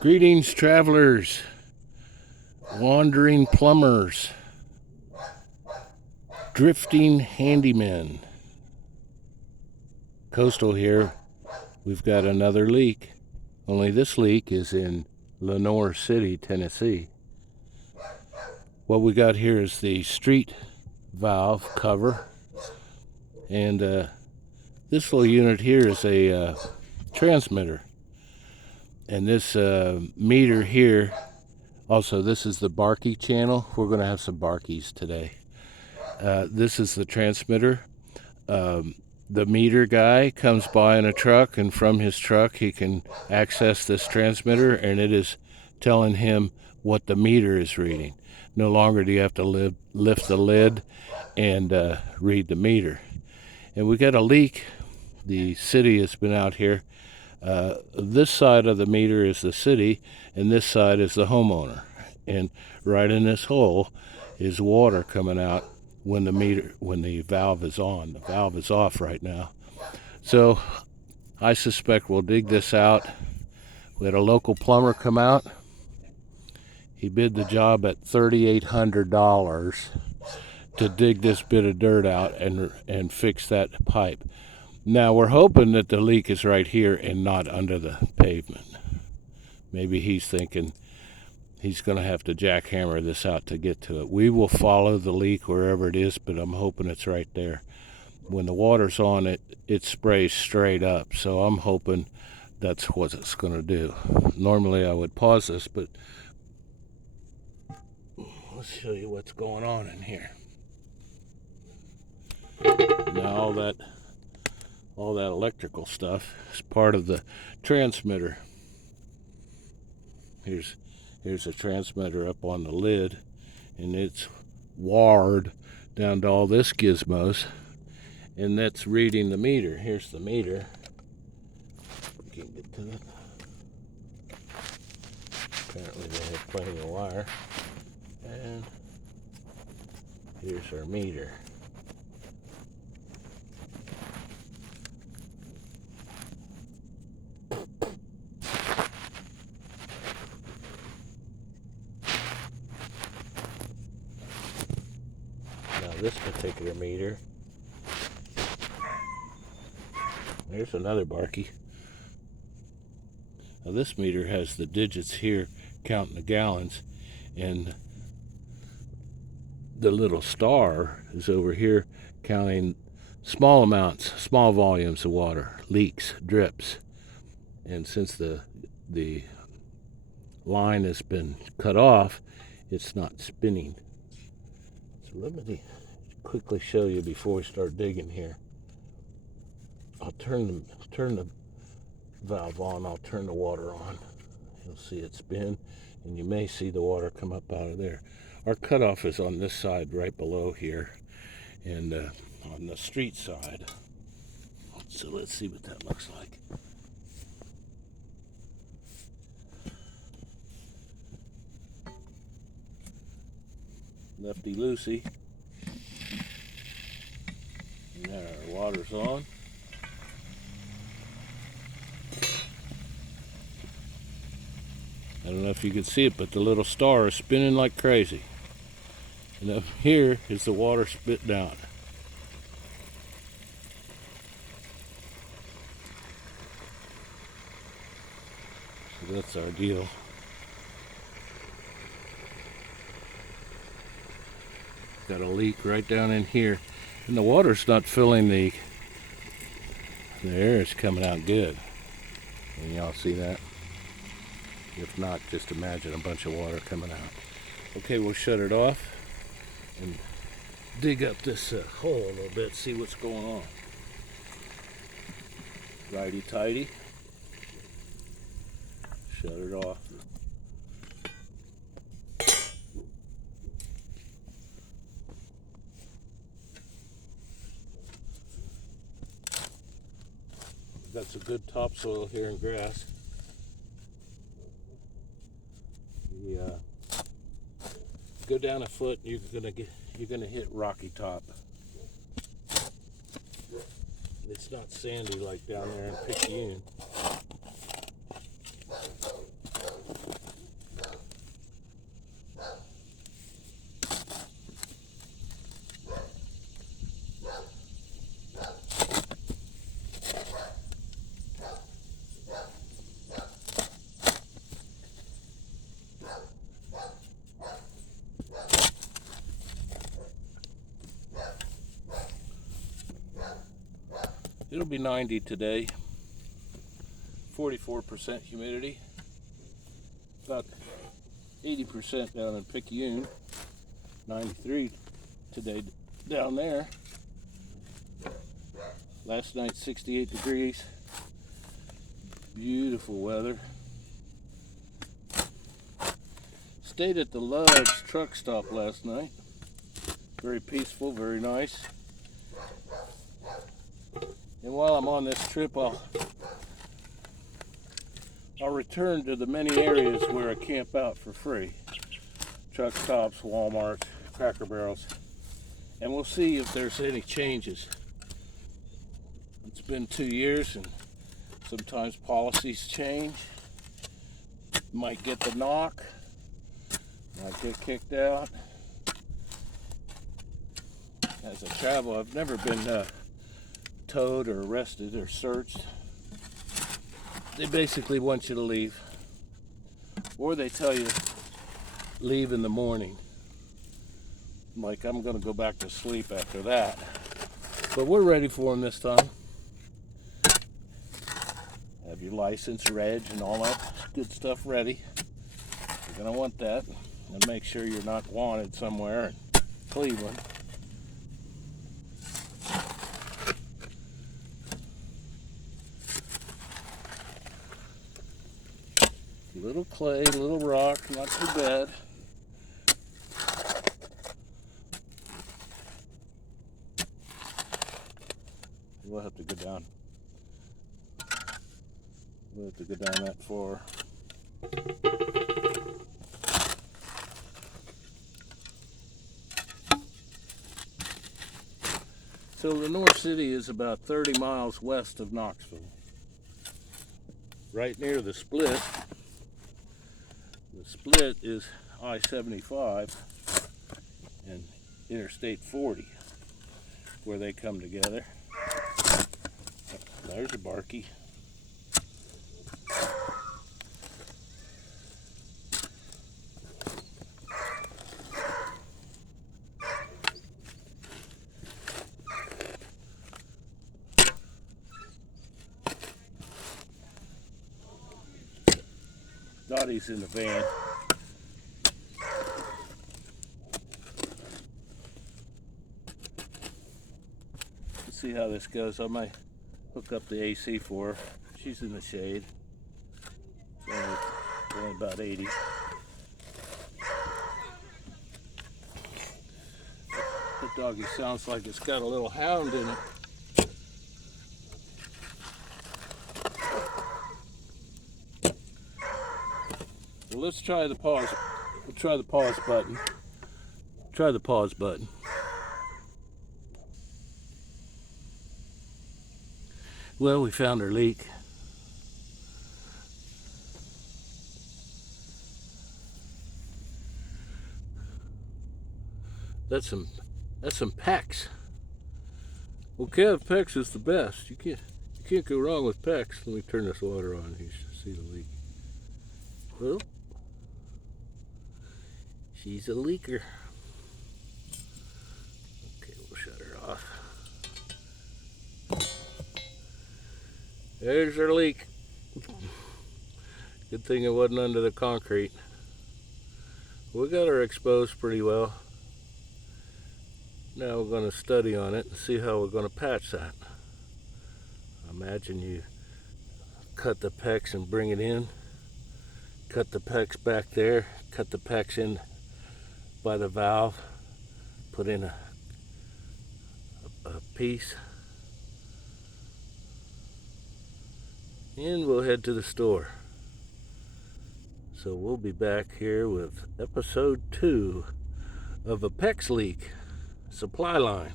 Greetings, travelers, wandering plumbers, drifting handymen. Coastal here, we've got another leak. Only this leak is in Lenoir City, Tennessee. What we got here is the street valve cover. And this little unit here is a transmitter. And this meter here, also this is the Barkey channel. We're going to have some Barkeys today. This is the transmitter. The meter guy comes by in a truck, and from his truck he can access this transmitter, and it is telling him what the meter is reading. No longer do you have to lift the lid and read the meter. And we got a leak. The city has been out here. This side of the meter is the city, and this side is the homeowner. And right in this hole is water coming out when the valve is on. The valve is off right now. So I suspect we'll dig this out. We had a local plumber come out. He bid the job at $3,800 to dig this bit of dirt out and fix that pipe. Now we're hoping that the leak is right here and not under the pavement. Maybe he's thinking he's going to have to jackhammer this out to get to it. We will follow the leak wherever it is, but I'm hoping it's right there. When the water's on it, it sprays straight up, so I'm hoping that's what it's going to do. Normally I would pause this, but let's show you what's going on in here. Now all that electrical stuff is part of the transmitter. Here's a transmitter up on the lid, and it's wired down to all this gizmos, and that's reading the meter. Here's the meter. You can get to it. Apparently they have plenty of wire. And here's our meter. Now this particular meter, there's another Barkey. Now this meter has the digits here counting the gallons, and the little star is over here counting small amounts, small volumes of water, leaks, drips. And since the line has been cut off, it's not spinning. So let me quickly show you before we start digging here. I'll turn the valve on. I'll turn the water on. You'll see it spin, and you may see the water come up out of there. Our cutoff is on this side right below here, and on the street side. So let's see what that looks like. Lefty loosey. And there, our water's on. I don't know if you can see it, but the little star is spinning like crazy. And up here is the water spit down. So that's our deal. Got a leak right down in here. And the water's not filling the air is coming out good. Can y'all see that? If not, just imagine a bunch of water coming out. Okay, we'll shut it off and dig up this hole a little bit, see what's going on. Righty tighty. Shut it off. Got some good topsoil here and grass. Go down a foot, you're gonna hit rocky top. It's not sandy like down there in Picayune. be 90 today. 44% humidity. About 80% down in Picayune. 93 today down there. Last night 68 degrees. Beautiful weather. Stayed at the Love's truck stop last night. Very peaceful, very nice. And while I'm on this trip, I'll return to the many areas where I camp out for free. Truck stops, Walmarts, Cracker Barrels. And we'll see if there's any changes. It's been 2 years and sometimes policies change. Might get the knock. Might get kicked out. As I travel, I've never been towed or arrested or searched. They basically want you to leave. Or they tell you, leave in the morning. Like, I'm gonna go back to sleep after that. But we're ready for them this time. Have your license, reg, and all that good stuff ready. You're gonna want that. And make sure you're not wanted somewhere in Cleveland. Little clay, little rock, not too bad. We'll have to go down. We'll have to go down that far. So Lenoir City is about 30 miles west of Knoxville. Right near the split. The split is I-75 and Interstate 40, where they come together. There's a barkie. Dottie's in the van. Let's see how this goes. I might hook up the AC for her. She's in the shade. It's only about 80. That doggy sounds like it's got a little hound in it. Well, let's try the pause. We'll try the pause button. Try the pause button. Well, we found our leak. That's some PEX. Well, Kev, PEX is the best. You can't go wrong with PEX. Let me turn this water on. You should see the leak. Well, she's a leaker. Okay, we'll shut her off. There's her leak. Good thing it wasn't under the concrete. We got her exposed pretty well. Now we're going to study on it and see how we're going to patch that. I imagine you cut the PEX and bring it in. Cut the PEX back there. Cut the PEX in by the valve. Put in a piece. And we'll head to the store. So we'll be back here with episode 2 of a PEX leak supply line.